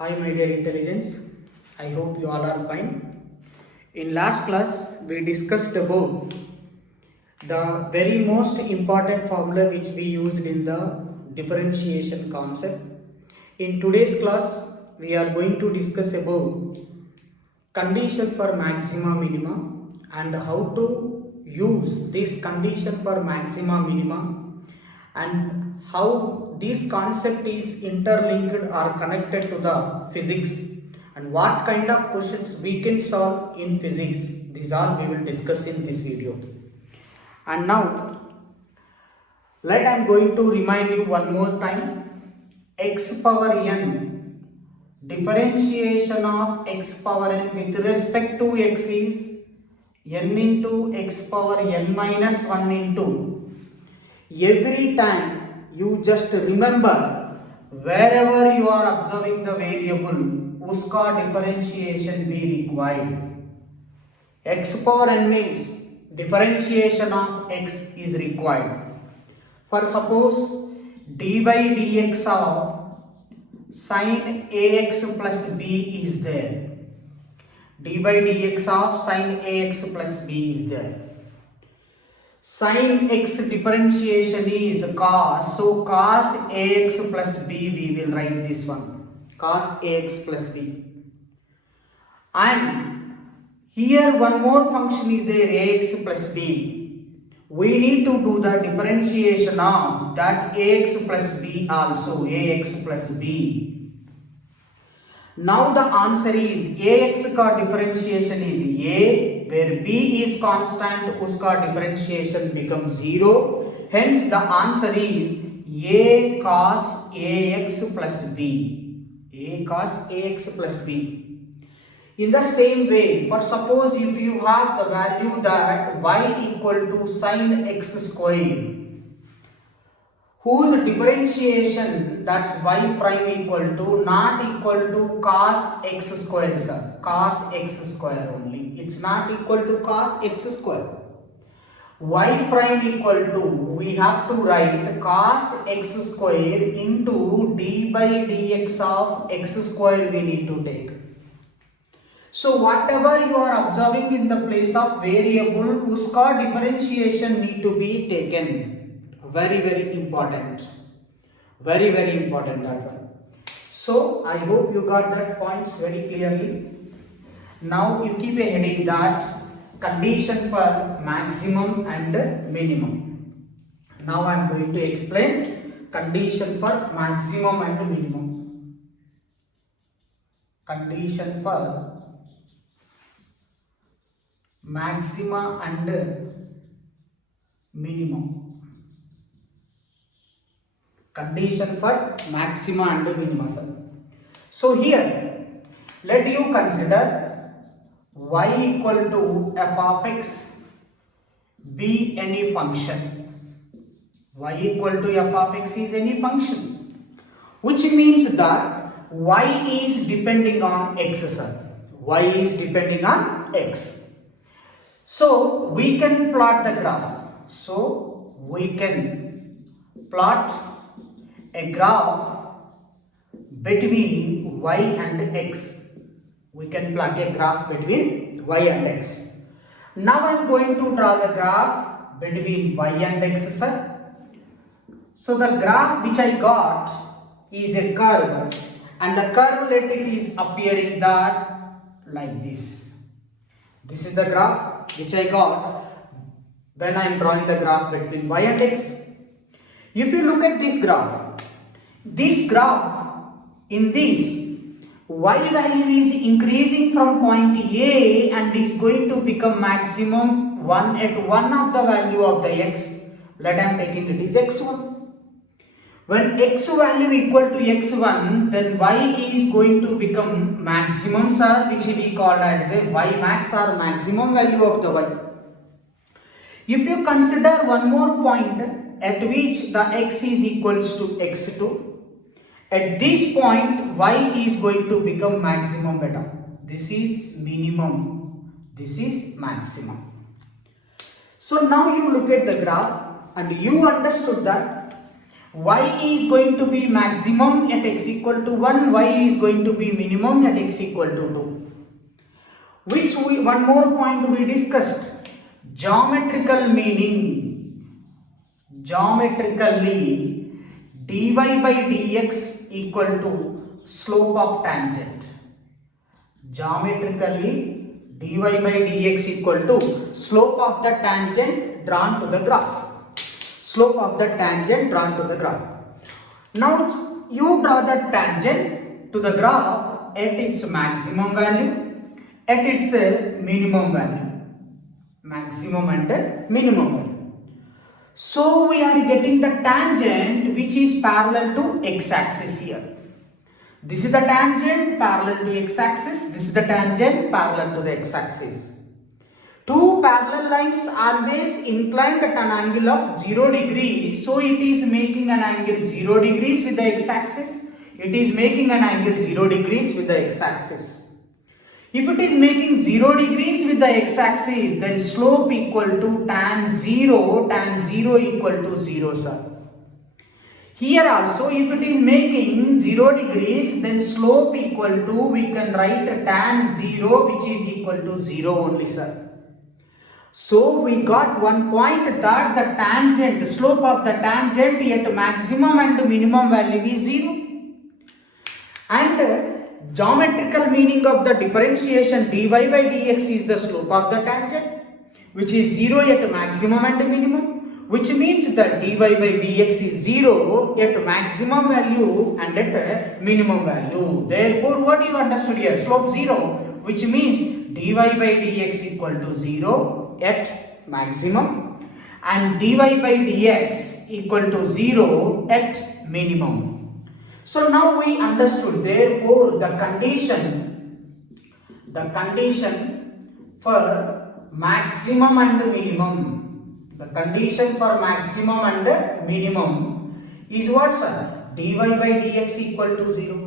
Hi my dear intelligence, I hope you all are fine. In last class we discussed about the very most important formula which we used in the differentiation concept. In today's class we are going to discuss about condition for maxima minima and how to use this condition for maxima minima and how this concept is interlinked or connected to the physics and what kind of questions we can solve in physics. These all we will discuss in this video. And now let I am going to remind you one more time. X power n, differentiation of x power n with respect to x is n into x power n minus 1 into. Every time you just remember, wherever you are observing the variable, uska differentiation be required. X power n means differentiation of x is required. For suppose d by dx of sin ax plus b is there. D by dx of sin ax plus b is there. Sin x differentiation is cos, so cos ax plus b we will write this one, cos ax plus b. And here one more function is there, ax plus b. We need to do the differentiation of that ax plus b also, ax plus b. Now the answer is ax का differentiation is a, where b is constant, uska differentiation becomes 0. Hence the answer is a cos ax plus b. A cos ax plus b. In the same way, for suppose if you have the value that y equal to sin x square, whose differentiation, that's y prime equal to not equal to cos x square, sir, cos x square only, it's not equal to cos x square. Y prime equal to, we have to write cos x square into d by dx of x square we need to take. So whatever you are observing in the place of variable, uska differentiation need to be taken. Very important, very important that one. So I hope you got that points very clearly. Now you keep a heading that condition for maximum and minimum. Now I am going to explain condition for maximum and minimum. Condition for maxima and minimum. Condition for maxima and minima, sir. So here let you consider y equal to f of x be any function. Y equal to f of x is any function, which means that y is depending on x, sir. Y is depending on x. So we can plot the graph. So we can plot a graph between y and x. We can plot a graph between y and x. Now I am going to draw the graph between y and x, sir. So the graph which I got is a curve, and the curve, let it is appearing that like this. This is the graph which I got when I am drawing the graph between y and x. If you look at this graph, in this, y value is increasing from point A and is going to become maximum 1 at one of the value of the x. Let I am taking it is x1. When x value equal to x1, then y is going to become maximum, sir, which we called as the y max or maximum value of the y. If you consider one more point at which the x is equals to x2, at this point y is going to become maximum beta. This is minimum, this is maximum. So now you look at the graph and you understood that y is going to be maximum at x equal to 1, y is going to be minimum at x equal to 2. One more point we discussed, geometrical meaning. Geometrically, dy by dx equal to slope of tangent. Geometrically, dy by dx equal to slope of the tangent drawn to the graph. Slope of the tangent drawn to the graph. Now you draw the tangent to the graph at its maximum value, at its minimum value. Maximum and minimum value. So we are getting the tangent which is parallel to x-axis here. This is the tangent parallel to x-axis. This is the tangent parallel to the x-axis. Two parallel lines always inclined at an angle of 0 degrees. So it is making an angle 0 degrees with the x-axis. It is making an angle 0 degrees with the x-axis. If it is making 0 degrees with the x-axis, then slope equal to tan 0 equal to 0, sir. Here also, if it is making 0 degrees, then slope equal to, we can write tan 0 which is equal to 0 only, sir. So we got one point that the tangent, the slope of the tangent at maximum and minimum value is 0. And geometrical meaning of the differentiation dy by dx is the slope of the tangent, which is 0 at maximum and minimum, which means that dy by dx is 0 at maximum value and at minimum value. Therefore, what you understood here? Slope 0, which means dy by dx equal to 0 at maximum and dy by dx equal to 0 at minimum. So now we understood, therefore the condition for maximum and minimum, the condition for maximum and minimum is what, sir? Dy by dx equal to 0.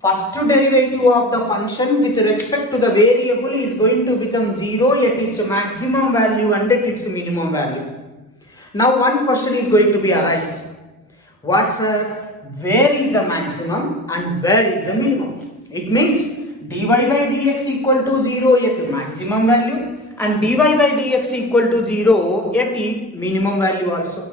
First derivative of the function with respect to the variable is going to become 0 at its maximum value and at its minimum value. Now one question is going to be arise. What, sir? Where is the maximum and where is the minimum? It means dy by dx equal to 0 at maximum value and dy by dx equal to 0 at minimum value also.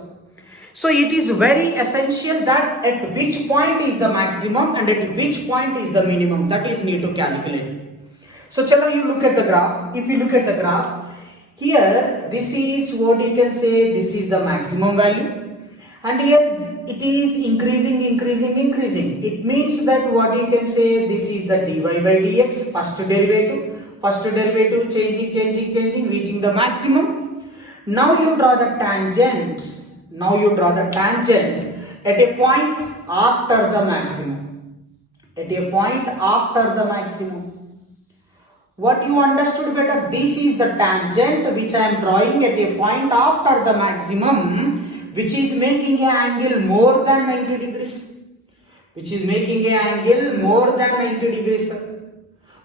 So it is very essential that at which point is the maximum and at which point is the minimum, that is need to calculate. So chalo, you look at the graph. If you look at the graph, here this is what you can say, this is the maximum value and here it is increasing. It means that what you can say, this is the dy by dx, first derivative changing, reaching the maximum. Now you draw the tangent. At a point after the maximum. What you understood better? This is the tangent which I am drawing at a point after the maximum, which is making an angle more than 90 degrees.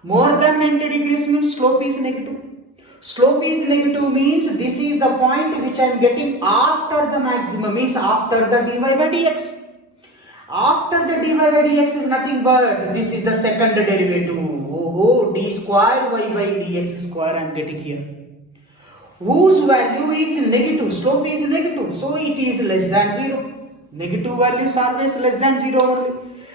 More than 90 degrees means slope is negative. Slope is negative means this is the point which I am getting after the maximum, means after the dy by dx. After the dy by dx is nothing but this is the second derivative. D square y by dx square I am getting here, whose value is negative. Slope is negative, so it is less than 0. Negative value is always less than 0 only.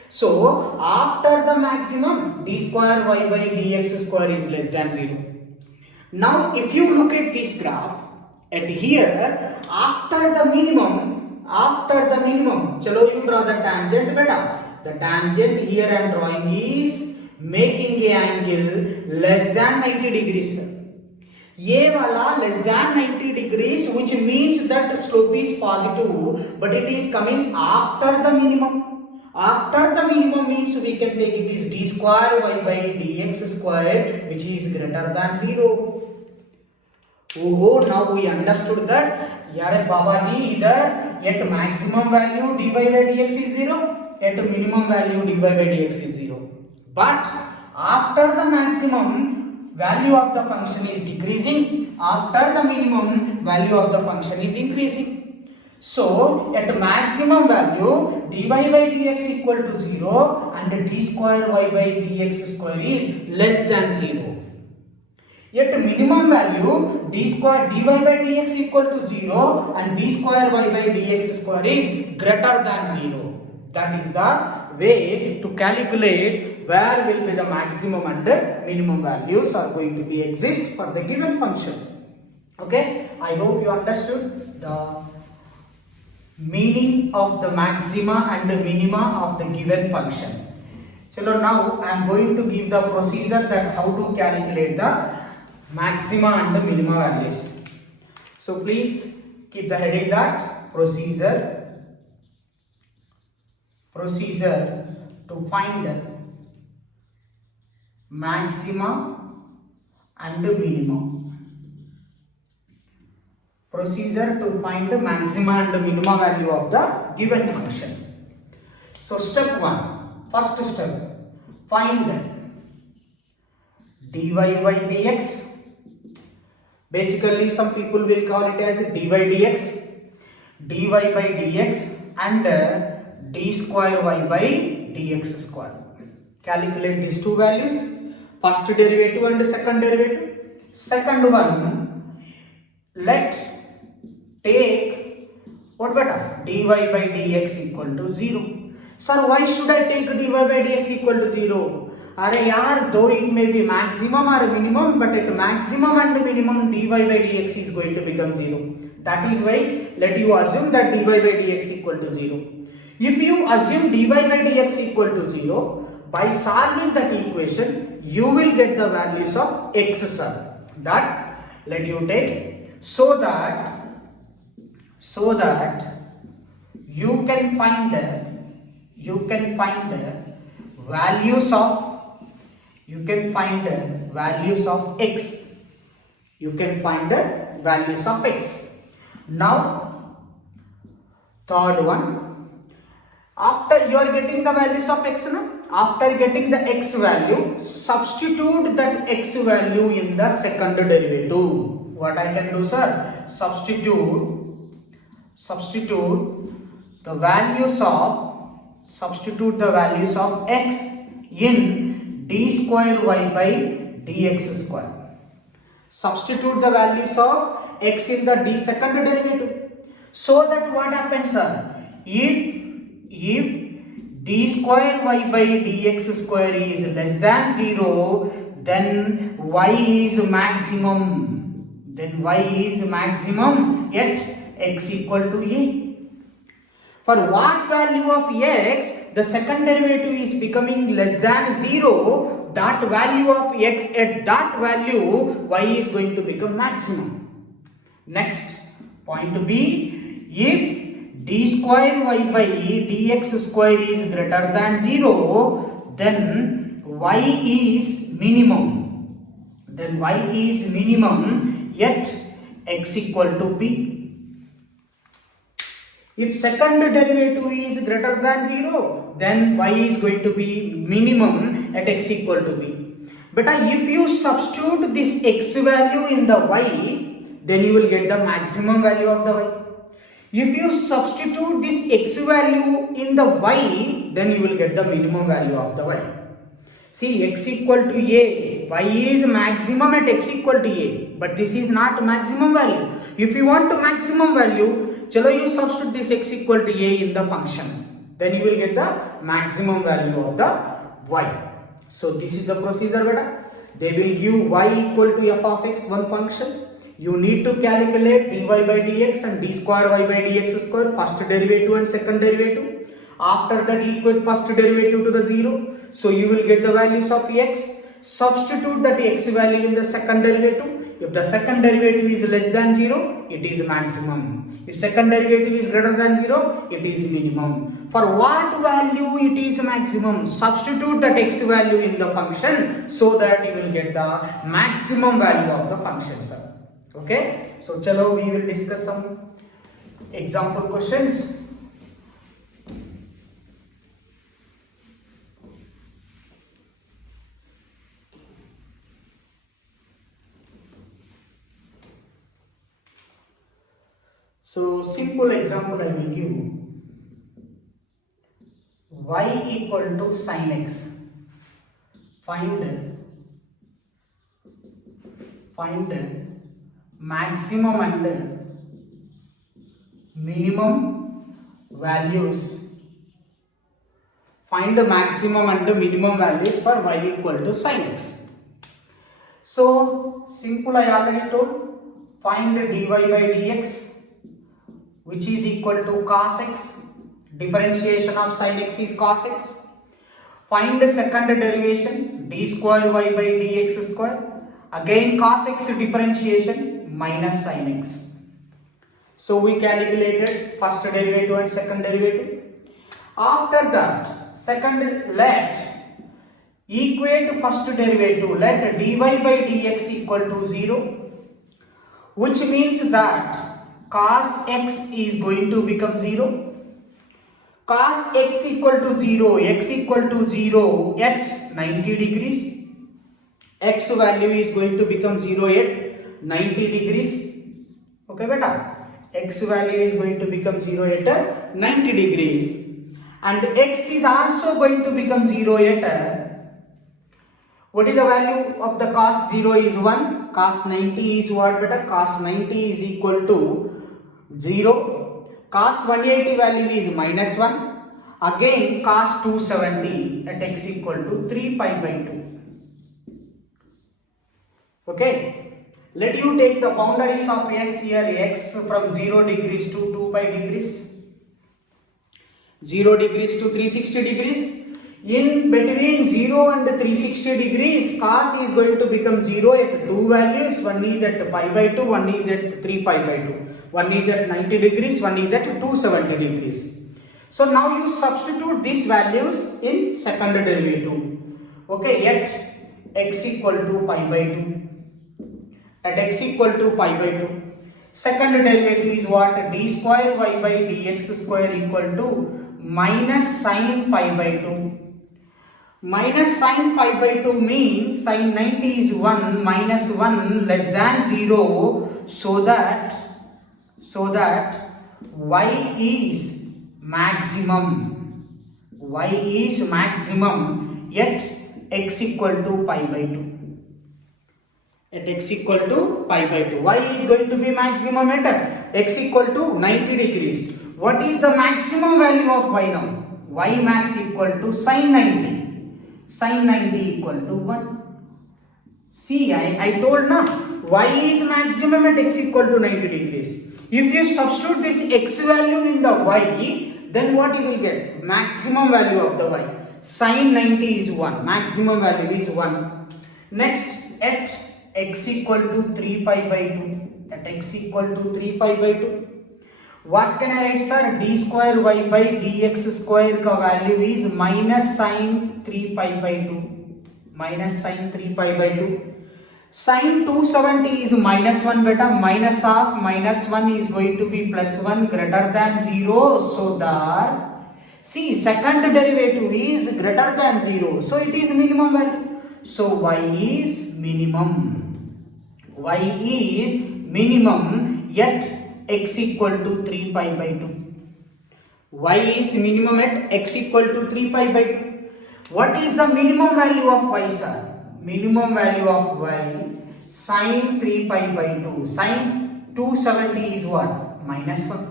So after the maximum, d square y by dx square is less than 0. Now if you look at this graph, at here after the minimum, chalo you draw the tangent beta. The tangent here I am drawing is making a angle less than 90 degrees. ये वाला less than 90 degrees, which means that slope is positive, but it is coming after the minimum. After the minimum means we can take it is d square y by dx square, which is greater than 0. Now we understood that. Yare Babaji, either at maximum value dy by dx is 0, at minimum value dy by dx is 0. But after the maximum, value of the function is decreasing. After the minimum, value of the function is increasing. So at maximum value dy by dx equal to 0 and d square y by dx square is less than 0. At minimum value dy by dx equal to 0 and d square y by dx square is greater than 0. That is the way to calculate where will be the maximum and the minimum values are going to be exist for the given function. Okay, I hope you understood the meaning of the maxima and the minima of the given function. So now I am going to give the procedure that how to calculate the maxima and the minima values. So please keep the heading that procedure to find maxima and the minimum. Procedure to find the maxima and the minima value of the given function. So step 1, first step, find dy by dx. Basically some people will call it as dy dx, dy by dx and d square y by dx square. Calculate these two values, first derivative and second derivative. Second one, let take what beta dy by dx equal to 0. Sir, why should I take dy by dx equal to 0? Are yaar, though it may be maximum or minimum, but at maximum and minimum dy by dx is going to become 0. That is why let you assume that dy by dx equal to 0. If you assume dy by dx equal to 0, by solving that equation you will get the values of x, sir. That let you take so that you can find the values of x. You can find the values of x. Now third one, after you are getting the values of x now, after getting the x value, substitute that x value in the second derivative. What I can do, sir? Substitute the values of x in d square y by dx square. Substitute the values of x in the d second derivative. So that what happens, sir? If d square y by dx square is less than 0, then y is maximum. At x equal to a. For what value of x the second derivative is becoming less than 0, that value of x, at that value y is going to become maximum. Next, point B, if d square y by dx square is greater than 0, then y is minimum. Yet x equal to p. If second derivative is greater than 0, then y is going to be minimum at x equal to b. But if you substitute this x value in the y, then you will get the maximum value of the y. If you substitute this x value in the y, then you will get the minimum value of the y. See, x equal to a, y is maximum at x equal to a, but this is not maximum value. If you want to maximum value, chalo you substitute this x equal to a in the function, then you will get the maximum value of the y. So this is the procedure, beta. They will give y equal to f of x, one function. You need to calculate dy by dx and d square y by dx square, first derivative and second derivative. After that, equate first derivative to the 0. So you will get the values of x. Substitute that x value in the second derivative. If the second derivative is less than 0, it is maximum. If second derivative is greater than 0, it is minimum. For what value it is maximum? Substitute that x value in the function so that you will get the maximum value of the function, sir. Okay? So chalo, we will discuss some example questions. So simple example I will give. Y equal to sin x. Find maximum and minimum values. Find the maximum and the minimum values for y equal to sin x. So simple, I already told. Find dy by dx, which is equal to cos x. Differentiation of sin x is cos x. Find the second derivation, d square y by dx square. Again cos x differentiation minus sin x. So we calculated first derivative and second derivative. After that, let equate first derivative. Let dy by dx equal to 0, which means that cos x is going to become 0. Cos x equal to 0, x equal to 0 at 90 degrees. X value is going to become 0 at 90 degrees. Okay, beta? X value is going to become 0 at 90 degrees. And x is also going to become 0 at, what is the value of the cos 0 is 1. Cos 90 is what, beta? Cos 90 is equal to 0. Cos 180 value is minus 1. Again cos 270 at x equal to 3 pi by 2. Okay. Let you take the boundaries of x here. X from 0 degrees to 2 pi degrees. 0 degrees to 360 degrees. In between 0 and 360 degrees, cos is going to become 0 at two values. One is at pi by 2, one is at 3 pi by 2. One is at 90 degrees, one is at 270 degrees. So now you substitute these values in second derivative. Okay, at x equal to pi by 2. At x equal to pi by 2. Second derivative is what? D square y by dx square equal to minus sin pi by 2. Minus sin pi by 2 means sin 90 is 1 minus 1 less than 0, so that y is maximum. Y is maximum at x equal to pi by 2. At x equal to pi by 2. Y is going to be maximum at x equal to 90 degrees. What is the maximum value of y now? Y max equal to sin 90. Sin 90 equal to 1. See, I told now, y is maximum at x equal to 90 degrees. If you substitute this x value in the y, then what you will get? Maximum value of the y. Sin 90 is 1. Maximum value is 1. Next, at x equal to 3 pi by 2. At x equal to 3 pi by 2. What can I write, sir? D square y by dx square ka value is minus sin 3 pi by 2. Minus sin 3 pi by 2. Sin 270 is minus 1, beta. Minus of minus 1 is going to be plus 1 greater than 0. So that, see, second derivative is greater than 0. So it is minimum value. So y is minimum. Y is minimum at x equal to 3 pi by 2. Y is minimum at x equal to 3 pi by 2. What is the minimum value of y, sir? Minimum value of y, sin 3 pi by 2. Sin 270 is what? Minus 1.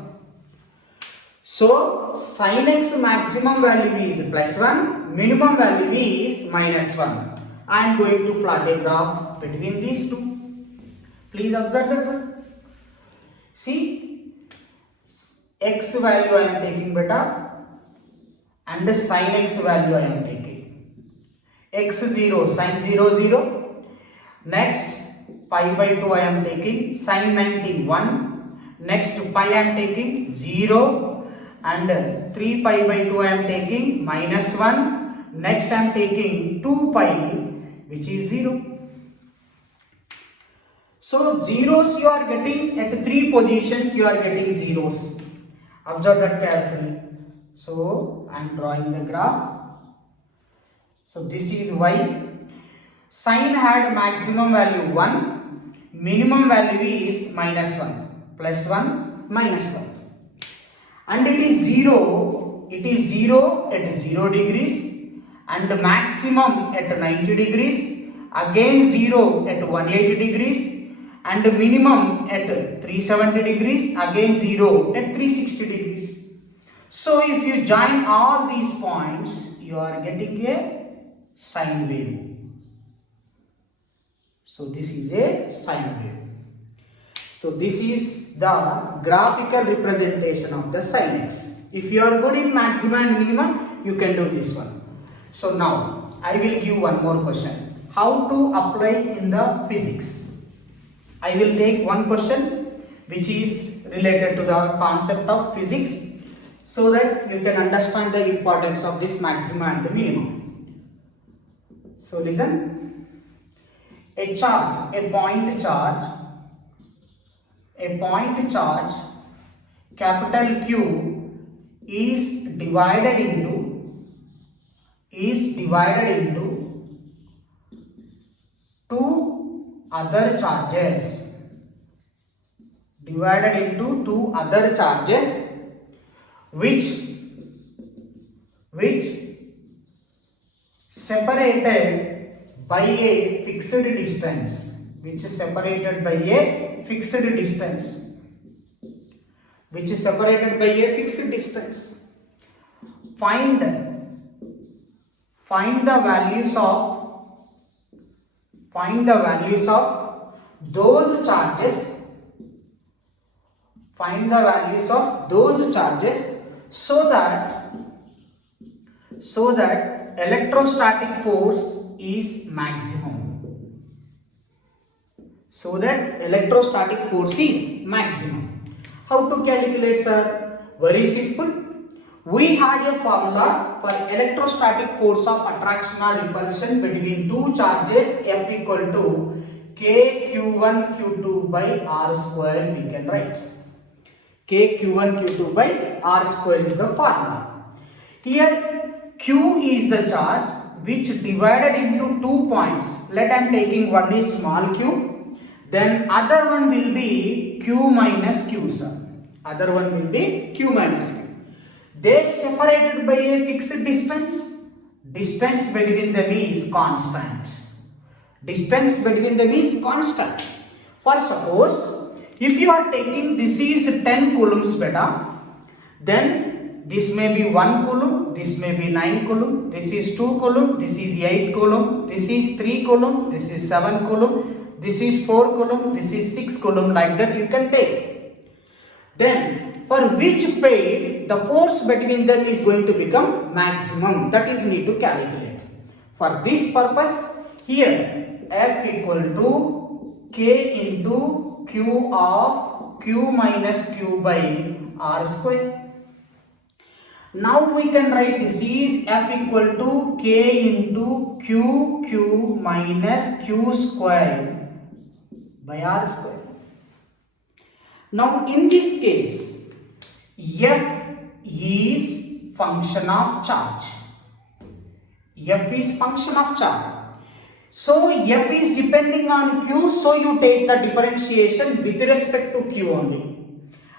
So sin x maximum value is plus 1, minimum value is minus 1. I am going to plot a graph between these two. Please observe that one. See, x value I am taking, beta, and the sin x value I am taking. X 0, sin 0, 0. Next, pi by 2 I am taking, sin 90, 1. Next, pi I am taking 0, and 3 pi by 2 I am taking minus 1. Next, I am taking 2 pi, which is 0. So zeros you are getting at 3 positions, you are getting zeros. Observe that carefully. So I am drawing the graph. So this is y. Sin had maximum value 1, minimum value is minus 1, plus 1, minus 1. And it is 0 at 0 degrees and maximum at 90 degrees, again 0 at 180 degrees and minimum at 370 degrees, again 0 at 360 degrees. So if you join all these points, you are getting a sine wave. So this is a sine wave. So this is the graphical representation of the sin x. If you are good in maxima and minima, you can do this one. So now I will give one more question. How to apply in the physics? I will take one question which is related to the concept of physics so that you can understand the importance of this maxima and minima. So listen. A charge, a point charge capital Q is divided into two other charges, which separated by a fixed distance. Find the values of those charges. So that electrostatic force is maximum. How to calculate, sir? Very simple. We had a formula for electrostatic force of attraction or repulsion between two charges, F equal to K Q1 Q2 by R square, we can write. K Q1 Q2 by R square is the formula. Here Q is the charge which divided into 2 points. Let I am taking one is small q, then other one will be Q minus Q, sir. Other one will be Q minus Q. They separated by a fixed distance. Distance between them is constant. For suppose, if you are taking this is 10 coulombs beta, then this may be 1 coulomb, this may be 9 coulomb, this is 2 coulomb, this is 8 coulomb, this is 3 coulomb, this is 7 coulomb, this is 4 coulomb, this is 6 coulomb, like that you can take. Then for which pair the force between them is going to become maximum, that is need to calculate. For this purpose, here F equal to K into Q of Q minus Q by R square. Now we can write this is F equal to K into Q minus Q square by R square. Now in this case, F is function of charge. So F is depending on Q, so you take the differentiation with respect to Q only.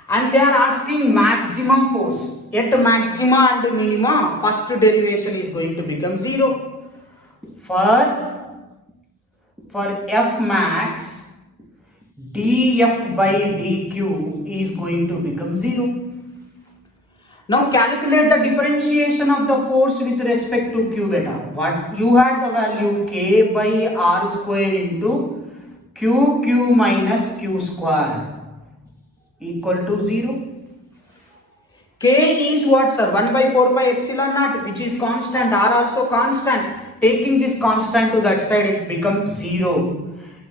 And they are asking maximum force. At maxima and minima, first derivation is going to become 0. For F max, dF by dQ is going to become 0. Now calculate the differentiation of the force with respect to Q beta. What you had the value K by R square into Q minus Q square equal to 0. K is what, sir? 1 by 4 by epsilon naught, which is constant. R also constant. Taking this constant to that side, it becomes 0.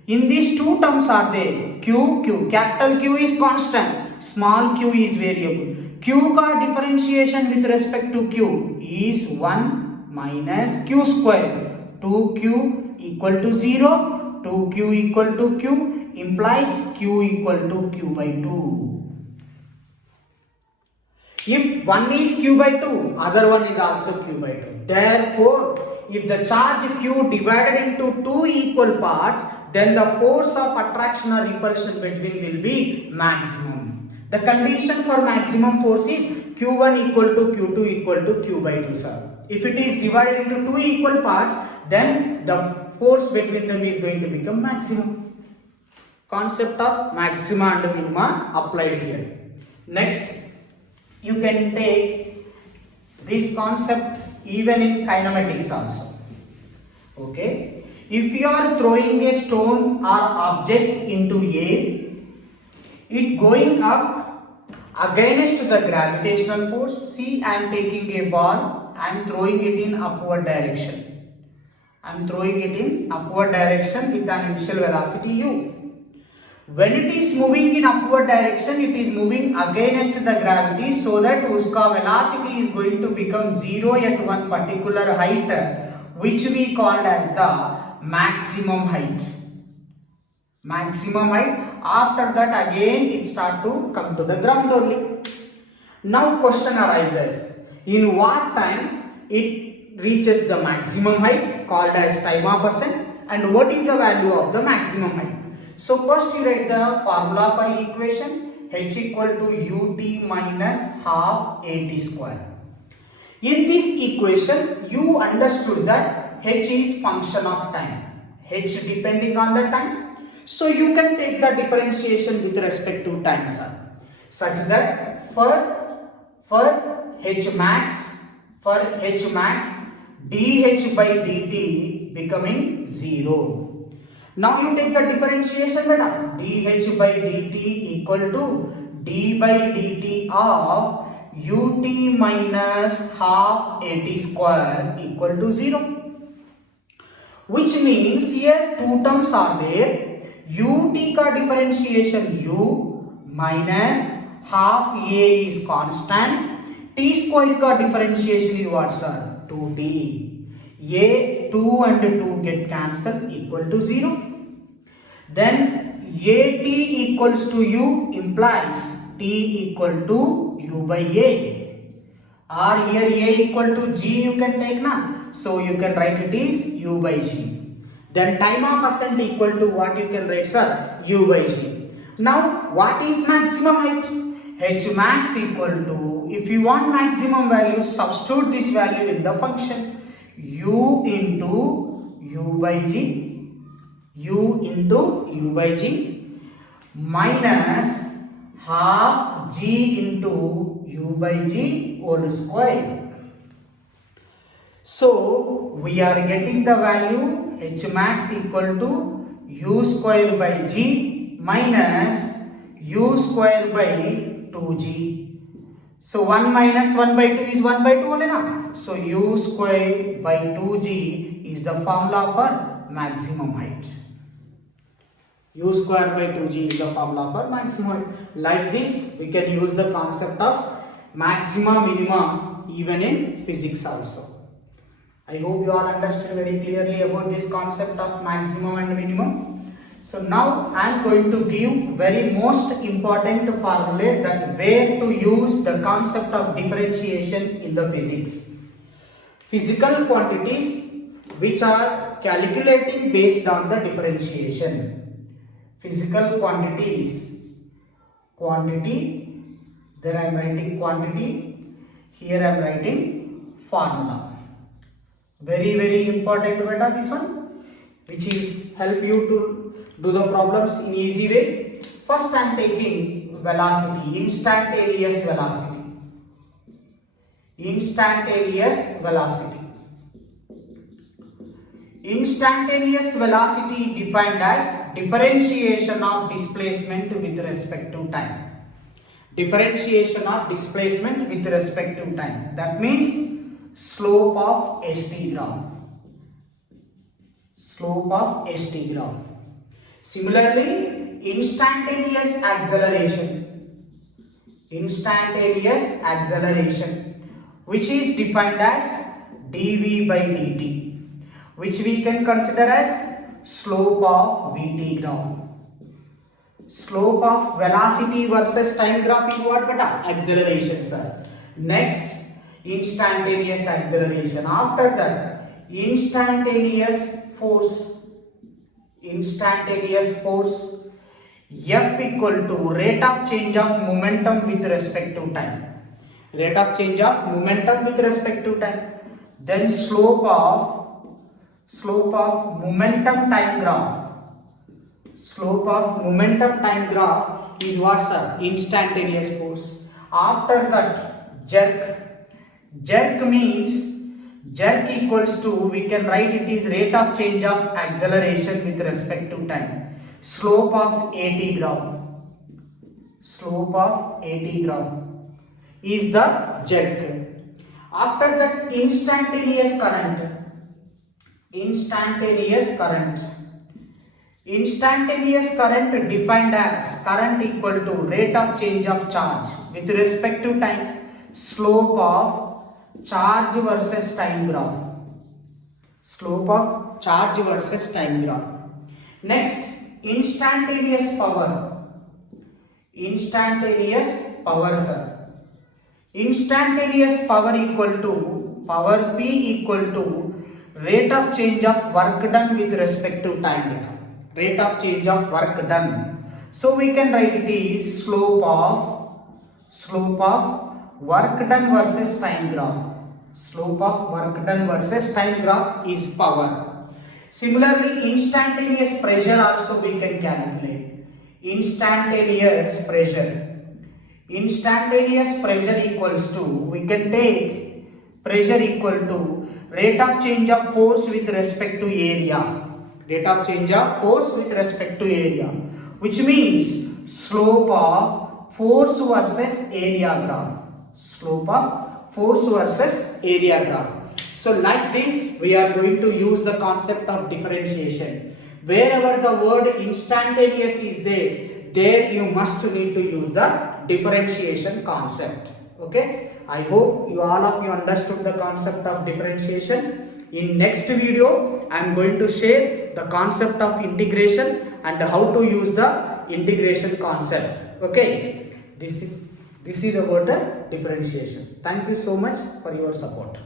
In these two terms are there. Q. Capital Q is constant. Small q is variable. Q का differentiation with respect to Q is 1 minus Q square. 2Q equal to 0. 2Q equal to Q implies Q equal to Q by 2. If one is Q by 2, other one is also Q by 2. Therefore, if the charge Q divided into two equal parts, then the force of attraction or repulsion between will be maximum. The condition for maximum force is Q1 equal to Q2 equal to Q by 2, sir. If it is divided into two equal parts, then the force between them is going to become maximum. Concept of maxima and minima applied here. Next, you can take this concept even in kinematics also. Okay. If you are throwing a stone or object into air, it going up against the gravitational force. See, I am taking a ball, I am throwing it in upward direction. I am throwing it in upward direction with an initial velocity u. When it is moving in upward direction, it is moving against the gravity, so that uska velocity is going to become zero at one particular height, which we called as the maximum height. Maximum height. After that again it start to come to the ground only. Now question arises, in what time it reaches the maximum height called as time of ascent, and what is the value of the maximum height? So first you write the formula for equation, h equal to ut minus half at square. In this equation you understood that h is function of time, h depending on the time. So you can take the differentiation with respect to time, sir, such that for h max dh by dt becoming 0. Now you take the differentiation, beta. dh by dt equal to d by dt of ut minus half at square equal to 0. Which means here two terms are there. ut का differentiation u minus half a is constant. T square का differentiation is what, sir? 2t. A 2 and 2 get cancelled equal to 0. Then at equals to u implies t equal to u by a. Or here a equal to g you can take now. So you can write it is u by g. Then time of ascent equal to what you can write, sir? U by g. Now what is maximum height? H max equal to, if you want maximum value, substitute this value in the function. U into u by g, u into u by g minus half g into u by g whole square. So we are getting the value h max equal to u square by g minus u square by 2g. So 1 minus 1 by 2 is 1 by 2 only now. So u square by 2g is the formula for maximum height. U square by 2g is the formula for maximum height. Like this we can use the concept of maxima minima even in physics also. I hope you all understood very clearly about this concept of maximum and minimum. So now I am going to give very most important formula, that where to use the concept of differentiation in the physics. Physical quantities which are calculating based on the differentiation. Physical quantities, quantity, there I am writing quantity, here I am writing formula. Very important beta, this one, which is help you to do the problems in easy way. First I am taking velocity, instantaneous velocity. Instantaneous velocity. Instantaneous velocity defined as differentiation of displacement with respect to time. Differentiation of displacement with respect to time. That means slope of st graph. Slope of st graph. Similarly, instantaneous acceleration. Instantaneous acceleration, which is defined as dv by dt, which we can consider as slope of vt graph. Slope of velocity versus time graph is what, beta? Acceleration, sir. Next, instantaneous acceleration. After that, instantaneous force. Instantaneous force. F equal to rate of change of momentum with respect to time. Rate of change of momentum with respect to time. Then slope of momentum time graph. Slope of momentum time graph is what, sir? Instantaneous force. After that, jerk. Jerk means jerk equals to, we can write it is rate of change of acceleration with respect to time. Slope of AT graph. Slope of AT graph is the jerk. After that, instantaneous current. Instantaneous current. Instantaneous current defined as current equal to rate of change of charge with respect to time. Slope of charge versus time graph. Slope of charge versus time graph. Next, instantaneous power. Instantaneous power, sir. Instantaneous power equal to power P equal to rate of change of work done with respect to time. Rate of change of work done. So we can write it is slope of work done versus time graph. Slope of work done versus time graph is power. Similarly, instantaneous pressure also we can calculate. Instantaneous pressure. Instantaneous pressure equals to, we can take pressure equal to rate of change of force with respect to area. Rate of change of force with respect to area, which means slope of force versus area graph. Slope of force versus area graph. So like this, we are going to use the concept of differentiation. Wherever the word instantaneous is there you must need to use the differentiation concept. Okay, I hope all of you understood the concept of differentiation. In next video, I am going to share the concept of integration and how to use the integration concept. Okay, this is about the differentiation. Thank you so much for your support.